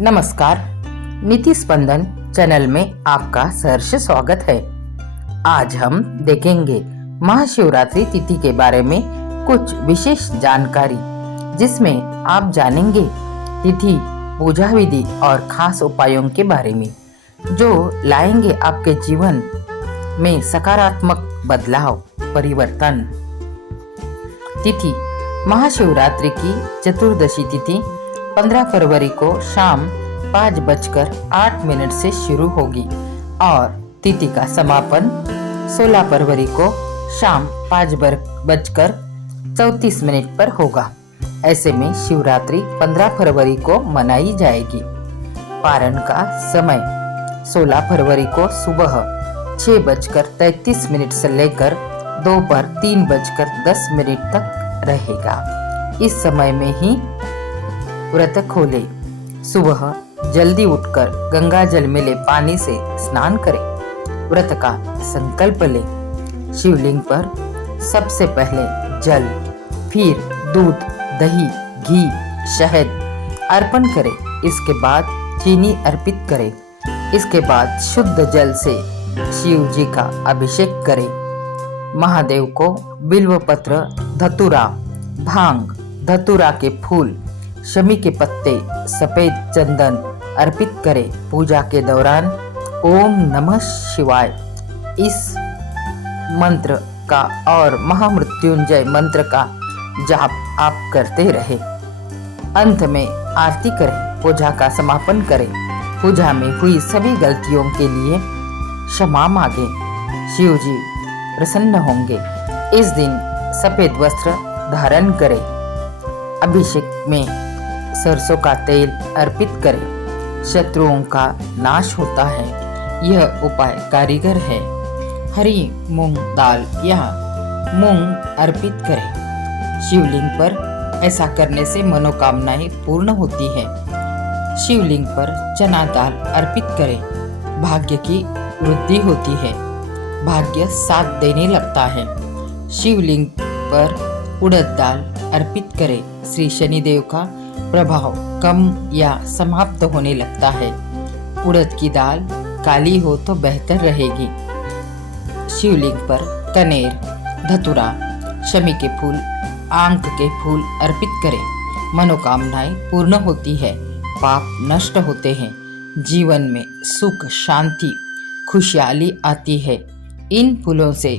नमस्कार, नीति स्पंदन चैनल में आपका सहर्ष स्वागत है। आज हम देखेंगे महाशिवरात्रि तिथि के बारे में कुछ विशेष जानकारी, जिसमें आप जानेंगे तिथि, पूजा विधि और खास उपायों के बारे में, जो लाएंगे आपके जीवन में सकारात्मक बदलाव, परिवर्तन। तिथि: महाशिवरात्रि की चतुर्दशी तिथि 15 फरवरी को शाम 5:08 से शुरू होगी और तिथि का समापन 16 फरवरी को शाम 5:34 पर होगा। ऐसे में शिवरात्रि 15 फरवरी को मनाई जाएगी। पारण का समय 16 फरवरी को सुबह 6:33 से लेकर दोपहर 3:10 तक रहेगा। इस समय में ही व्रत खोले। सुबह जल्दी उठकर गंगा जल मिले पानी से स्नान करें। व्रत का संकल्प ले। शिवलिंग पर सबसे पहले जल, फिर दूध, दही, घी, शहद अर्पण करें। इसके बाद चीनी अर्पित करें। इसके बाद शुद्ध जल से शिव जी का अभिषेक करें। महादेव को बिल्वपत्र, धतूरा, भांग, धतूरा के फूल, शमी के पत्ते, सफेद चंदन अर्पित करें। पूजा के दौरान ओम नमः शिवाय इस मंत्र का और महामृत्युंजय मंत्र का जाप आप करते रहे। अंत में आरती करें। पूजा का समापन करें। पूजा में हुई सभी गलतियों के लिए क्षमा मांगे। शिव जी प्रसन्न होंगे। इस दिन सफेद वस्त्र धारण करें। अभिषेक में सरसों का तेल अर्पित करें। शत्रुओं का नाश होता है। यह उपाय कारीगर है। हरी मूंग दाल या मूंग अर्पित करें। शिवलिंग पर ऐसा करने से मनोकामनाएं पूर्ण होती है। शिवलिंग पर चना दाल अर्पित करें। भाग्य की वृद्धि होती है। भाग्य साथ देने लगता है। शिवलिंग पर उड़द दाल अर्पित करें। श्री शनिदेव का प्रभाव कम या समाप्त होने लगता है। उड़द की दाल काली हो तो बेहतर रहेगी। शिवलिंग पर कनेर, धतूरा, शमी के फूल, आंक के फूल अर्पित करें। मनोकामनाएं पूर्ण होती है। पाप नष्ट होते हैं। जीवन में सुख, शांति, खुशहाली आती है। इन फूलों से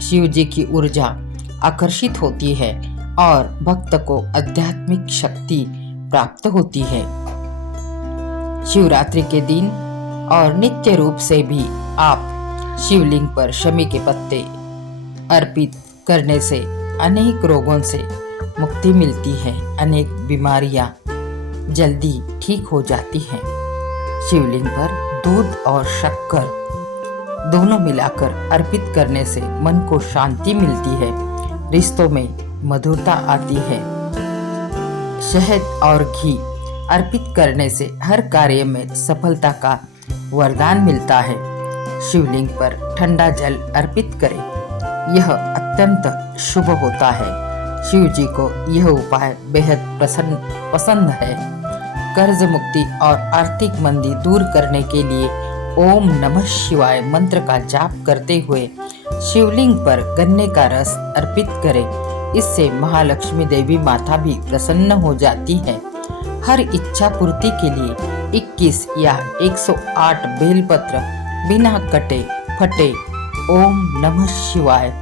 शिव जी की ऊर्जा आकर्षित होती है और भक्त को आध्यात्मिक शक्ति प्राप्त होती है। शिवरात्रि के दिन और नित्य रूप से भी आप शिवलिंग पर शमी के पत्ते अर्पित करने से अनेक रोगों से मुक्ति मिलती है। अनेक बीमारियां जल्दी ठीक हो जाती हैं। शिवलिंग पर दूध और शक्कर दोनों मिलाकर अर्पित करने से मन को शांति मिलती है। रिश्तों में मधुरता आती है। शहद और घी अर्पित करने से हर कार्य में सफलता का वरदान मिलता है। शिवलिंग पर ठंडा जल अर्पित करें। यह अत्यंत शुभ होता है। शिव जी को यह उपाय बेहद पसंद है। कर्ज मुक्ति और आर्थिक मंदी दूर करने के लिए ओम नमः शिवाय मंत्र का जाप करते हुए शिवलिंग पर गन्ने का रस अर्पित करें। इससे महालक्ष्मी देवी माता भी प्रसन्न हो जाती है। हर इच्छा पूर्ति के लिए 21 या 108 बेलपत्र बिना कटे फटे ओम नमः शिवाय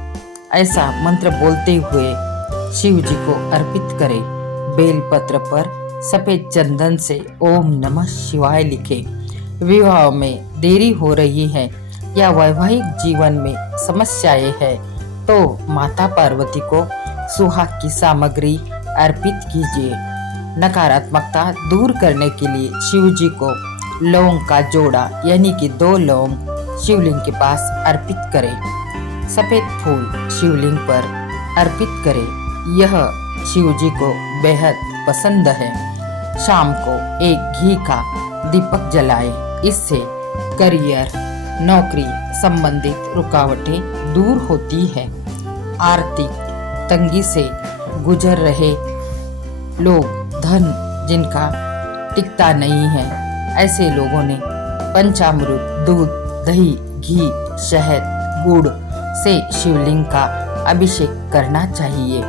ऐसा मंत्र बोलते हुए शिव जी को अर्पित करें। बेलपत्र पर सफेद चंदन से ओम नमः शिवाय लिखें। विवाह में देरी हो रही है या वैवाहिक जीवन में समस्याएं हैं तो माता पार्वती को सुहाग की सामग्री अर्पित कीजिए। नकारात्मकता दूर करने के लिए शिव जी को लौंग का जोड़ा यानी कि 2 लौंग शिवलिंग के पास अर्पित करें। सफेद फूल शिवलिंग पर अर्पित करें। यह शिव जी को बेहद पसंद है। शाम को एक घी का दीपक जलाएं। इससे करियर, नौकरी संबंधित रुकावटें दूर होती है। आर्थिक तंगी से गुजर रहे लोग धन जिनका टिकता नहीं है। ऐसे लोगों ने पंचामृत, दूध, दही, घी, शहद, गुड़ से शिवलिंग का अभिषेक करना चाहिए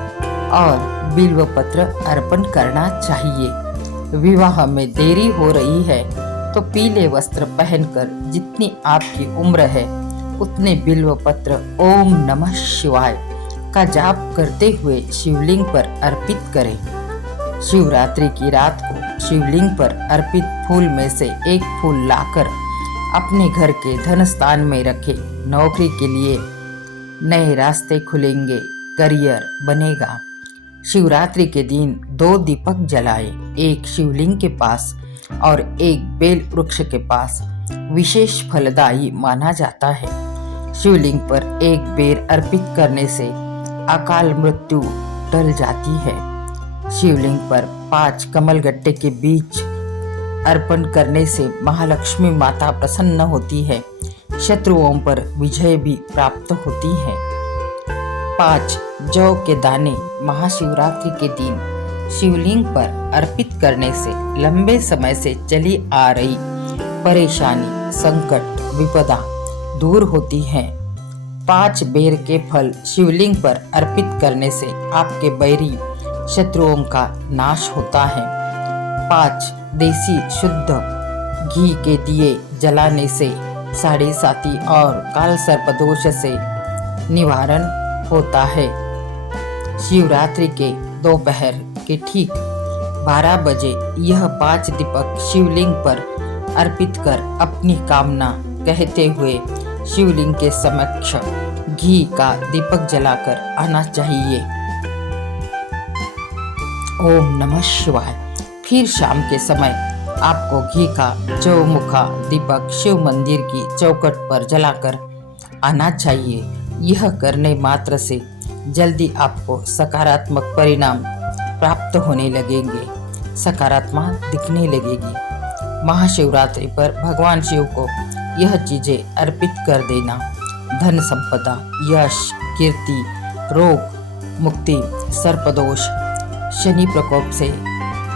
और बिल्व पत्र अर्पण करना चाहिए। विवाह में देरी हो रही है तो पीले वस्त्र पहनकर जितनी आपकी उम्र है उतने बिल्व पत्र ओम नमः शिवाय का जाप करते हुए शिवलिंग पर अर्पित करें। शिवरात्रि की रात को शिवलिंग पर अर्पित फूल में से एक फूल लाकर अपने घर के धन स्थान में रखें। नौकरी के लिए नए रास्ते खुलेंगे, करियर बनेगा। शिवरात्रि के दिन 2 दीपक जलाएं, एक शिवलिंग के पास और एक बेल वृक्ष के पास। विशेष फलदायी माना जाता है। शिवलिंग पर एक बेर अर्पित करने से अकाल मृत्यु टल जाती है। शिवलिंग पर 5 कमलगट्टे के बीज अर्पण करने से महालक्ष्मी माता प्रसन्न होती है। शत्रुओं पर विजय भी प्राप्त होती है। 5 जौ के दाने महाशिवरात्रि के दिन शिवलिंग पर अर्पित करने से लंबे समय से चली आ रही परेशानी, संकट, विपदा दूर होती है। 5 बेर के फल शिवलिंग पर अर्पित करने से आपके बैरी शत्रुओं का नाश होता है। 5 देसी शुद्ध घी के दिए जलाने से साढ़े साती और काल सर्पदोष से निवारण होता है। शिवरात्रि के दोपहर के ठीक 12 बजे यह 5 दीपक शिवलिंग पर अर्पित कर अपनी कामना कहते हुए शिवलिंग के समक्ष घी का दीपक जलाकर आना चाहिए। ओम नमः शिवाय। फिर शाम के समय आपको घी का चौमुखा दीपक शिव मंदिर की चौखट पर जलाकर आना चाहिए। यह करने मात्र से जल्दी आपको सकारात्मक परिणाम प्राप्त होने लगेंगे, सकारात्मक दिखने लगेगी। महाशिवरात्रि पर भगवान शिव को यह चीजें अर्पित कर देना धन संपदा, यश, कीर्ति, रोग मुक्ति, सर्पदोष, शनि प्रकोप से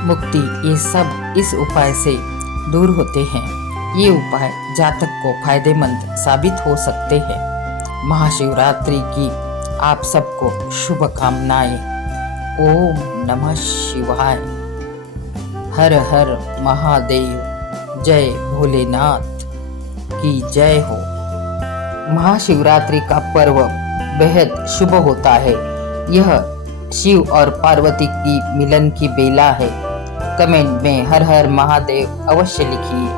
मुक्ति, ये सब इस उपाय से दूर होते हैं। ये उपाय जातक को फायदेमंद साबित हो सकते हैं। महाशिवरात्रि की आप सबको शुभकामनाएं। ओम नमः शिवाय। हर हर महादेव। जय भोलेनाथ की जय हो। महाशिवरात्रि का पर्व बेहद शुभ होता है। यह शिव और पार्वती की मिलन की बेला है। कमेंट में हर हर महादेव अवश्य लिखिए।